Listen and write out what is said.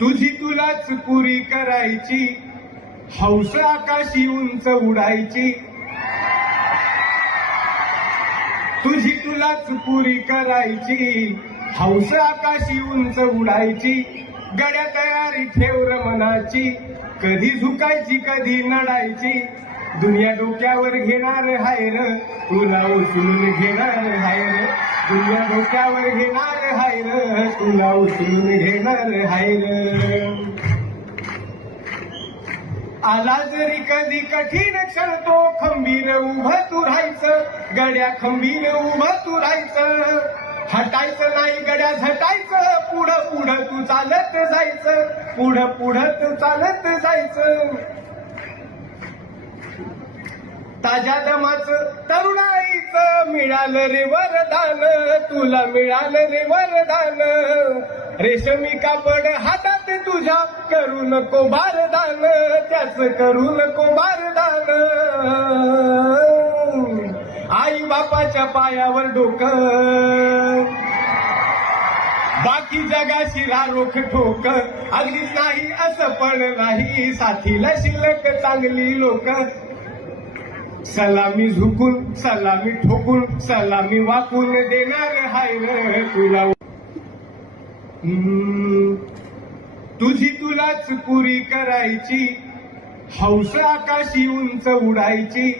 तुझी तुलाच पुरी करायची हौस आकाशी उंच उडायची तुझी तुलाच पुरी करायची हौस आकाशी उंच उडायची गड्या तयारी ठेव मनाची कधी झुकायची कधी नडायची दुनिया डोक्यावर घेणार हायर तुला उचलून घेणार हायर डोक्यावर घेणार हायर तुला उचलून घेणार हायर आला जरी कधी कठीण क्षण तो खंबीर उभं तू राहायचं गड्या खंबीर उभं तू राहायचं हटायचं नाही गड्या झटायचं पुढं पुढं तू चालत जायचं पुढं पुढं तू चालत जायचं ताज्या दमाच तरुणाईच मिळालं रे वरदान तुला मिळालं रे वरदान रेशमी कापड हातात तुझ्या करू नको बारदान, त्याच करू नको बारदान, आई बापाच्या पायावर डोकं बाकी शिरा रोख ठोक अगदी नाही असं पण नाही साथीला शिल्लक चांगली लोक सलामी झुकून सलामी ठोकून सलामी वाकून देणार हाय र तुला तुझी तुलाच पुरी करायची हौस आकाशी उंच उडायची